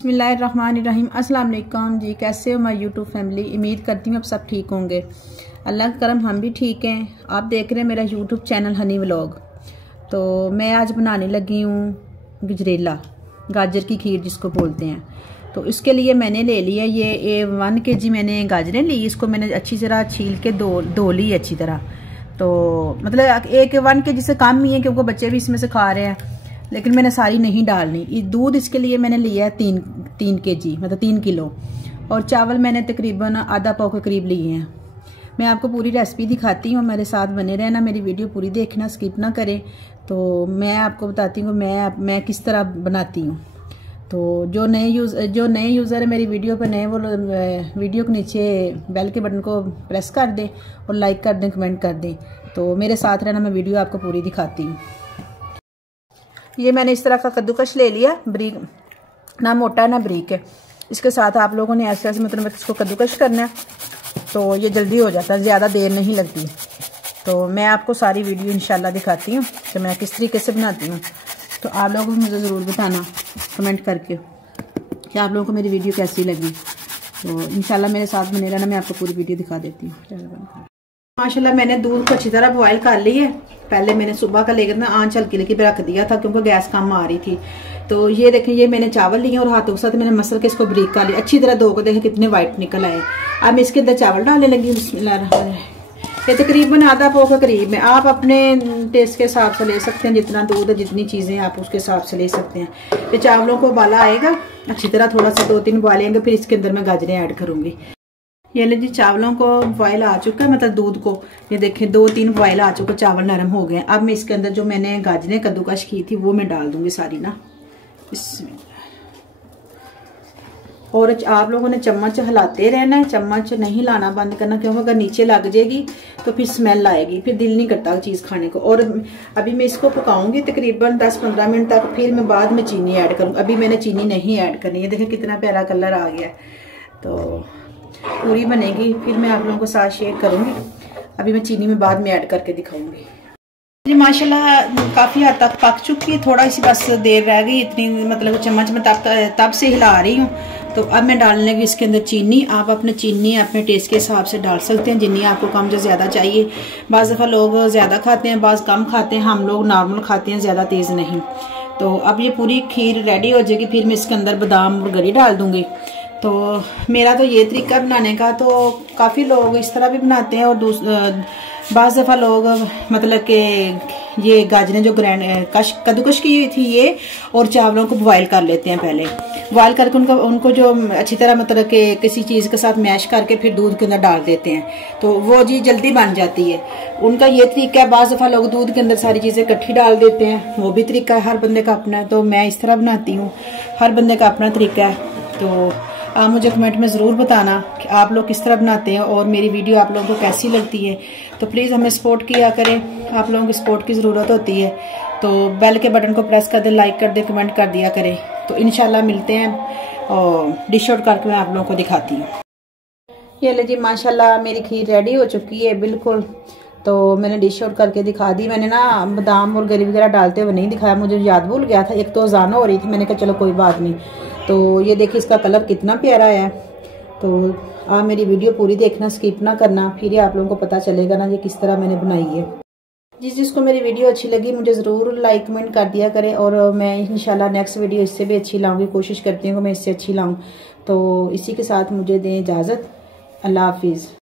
बिस्मिल्लाहिर्रहमानिर्रहीम। अस्सलाम वालेकुम जी, कैसे हो माय यूट्यूब फैमिली। उम्मीद करती हूँ आप सब ठीक होंगे। अल्लाह का करम हम भी ठीक हैं। आप देख रहे हैं मेरा यूट्यूब चैनल हनी व्लॉग। तो मैं आज बनाने लगी हूँ गजरेला, गाजर की खीर जिसको बोलते हैं। तो इसके लिए मैंने ले लिया ये 1 kg मैंने गाजरें ली। इसको मैंने अच्छी तरह छील के धो ली अच्छी तरह। तो मतलब 1 kg से कम ही है क्योंकि बच्चे भी इसमें से खा रहे हैं, लेकिन मैंने सारी नहीं डालनी। दूध इसके लिए मैंने लिया है 3 kg मतलब 3 किलो। और चावल मैंने तकरीबन आधा पाव के करीब लिए हैं। मैं आपको पूरी रेसिपी दिखाती हूँ, मेरे साथ बने रहना, मेरी वीडियो पूरी देखना, स्किप ना करें। तो मैं आपको बताती हूँ मैं किस तरह बनाती हूँ। तो जो नए यूज़र है मेरी वीडियो पर नए, वो वीडियो के नीचे बेल के बटन को प्रेस कर दें और लाइक कर दें, कमेंट कर दें। तो मेरे साथ रहना, मैं वीडियो आपको पूरी दिखाती हूँ। ये मैंने इस तरह का कद्दूकस ले लिया, ब्रीक ना मोटा ना ब्रीक है। इसके साथ आप लोगों ने ऐसे ऐसे मतलब इसको कद्दूकस करना है, तो ये जल्दी हो जाता है, ज़्यादा देर नहीं लगती। तो मैं आपको सारी वीडियो इंशाल्लाह दिखाती हूँ कि मैं किस तरीके से बनाती हूँ। तो आप लोगों को मुझे ज़रूर बताना कमेंट करके कि आप लोगों को मेरी वीडियो कैसी लगी। तो इंशाल्लाह मेरे साथ बने रहना, मैं आपको पूरी वीडियो दिखा देती हूँ। माशाल्लाह मैंने दूध को अच्छी तरह बॉयल कर ली है। पहले मैंने सुबह का लेकर ना आंच हल्की हल्की पे रख दिया था क्योंकि गैस कम आ रही थी। तो ये देखें, ये मैंने चावल लिए और हाथों के साथ मैंने मसल के इसको ब्रीक कर लिया अच्छी तरह, धो के देखें कितने वाइट निकल आए। अब मैं इसके अंदर चावल डालने लगी। ये तकरीबन आधा पाव के करीब में, आप अपने टेस्ट के हिसाब से ले सकते हैं, जितना दूध है जितनी चीज़ें आप उसके हिसाब से ले सकते हैं। ये चावलों को उबाला आएगा अच्छी तरह, थोड़ा सा 2-3 उबालेंगे, फिर इसके अंदर मैं गाजरें ऐड करूँगी। ये ले जी, चावलों को बॉयल आ चुका है, मतलब दूध को ये देखें 2-3 बॉयल आ चुका, चावल नरम हो गए। अब मैं इसके अंदर जो मैंने गाजरें कद्दूकस की थी वो मैं डाल दूंगी सारी ना इसमें। और आप लोगों ने चम्मच हिलाते रहना है, चम्मच नहीं हिलाना बंद करना, क्योंकि अगर नीचे लग जाएगी तो फिर स्मेल आएगी, फिर दिल नहीं करता चीज़ खाने को। और अभी मैं इसको पकाऊंगी तकरीबन 10-15 मिनट तक, फिर मैं बाद में चीनी ऐड करूँगी। अभी मैंने चीनी नहीं ऐड करनी है। देखें कितना प्यारा कलर आ गया। तो पूरी बनेगी फिर मैं आप लोगों को साथ शेयर करूंगी। अभी मैं चीनी में बाद में ऐड करके दिखाऊंगी। जी माशाल्लाह काफ़ी हद तक पक चुकी है, थोड़ा सी बस देर रह गई, इतनी मतलब चम्मच में तब से हिला रही हूँ। तो अब मैं डालने लगी इसके अंदर चीनी। आप अपने चीनी अपने टेस्ट के हिसाब से डाल सकते हैं, जितनी आपको कम जो ज़्यादा चाहिए। बाज़ दफ़ा लोग ज़्यादा खाते हैं, बाज़ कम खाते हैं, हम लोग नॉर्मल खाते हैं, ज़्यादा तेज़ नहीं। तो अब ये पूरी खीर रेडी हो जाएगी, फिर मैं इसके अंदर बादाम और गरी डाल दूँगी। तो मेरा तो ये तरीका बनाने का। तो काफ़ी लोग इस तरह भी बनाते हैं, और बाज़ दफ़ा लोग मतलब कि ये गाजरें जो कद्दूकस की हुई थी ये, और चावलों को बॉयल कर लेते हैं। पहले बॉयल करके उनको जो अच्छी तरह मतलब कि किसी चीज़ के साथ मैश करके फिर दूध के अंदर डाल देते हैं, तो वो जी जल्दी बन जाती है। उनका ये तरीका है। बाज़ दफ़ा लोग दूध के अंदर सारी चीज़ें इकट्ठी डाल देते हैं, वो भी तरीका है, हर बंदे का अपना है। तो मैं इस तरह बनाती हूँ, हर बंदे का अपना तरीका है। तो आप मुझे कमेंट में ज़रूर बताना कि आप लोग किस तरह बनाते हैं और मेरी वीडियो आप लोगों को कैसी लगती है। तो प्लीज़ हमें सपोर्ट किया करें, आप लोगों की सपोर्ट की ज़रूरत होती है। तो बेल के बटन को प्रेस कर दें, लाइक कर दें, कमेंट कर दिया करें। तो इंशाल्लाह मिलते हैं और डिश आउट करके मैं आप लोगों को दिखाती हूँ। ये ले जी माशाल्लाह मेरी खीर रेडी हो चुकी है बिल्कुल। तो मैंने डिश आउट करके दिखा दी। मैंने ना बादाम और गरी वगैरह डालते हुए नहीं दिखाया, मुझे याद भूल गया था। एक तो अज़ान हो रही थी, मैंने कहा चलो कोई बात नहीं। तो ये देखिए इसका कलर कितना प्यारा है। तो आप मेरी वीडियो पूरी देखना, स्किप ना करना, फिर आप लोगों को पता चलेगा ना ये किस तरह मैंने बनाई है। जिसको मेरी वीडियो अच्छी लगी मुझे ज़रूर लाइक कमेंट कर दिया करें, और मैं इंशाल्लाह नेक्स्ट वीडियो इससे भी अच्छी लाऊंगी, कोशिश करती हूँ कि मैं इससे अच्छी लाऊँ। तो इसी के साथ मुझे दें इजाज़त। अल्लाह हाफिज़।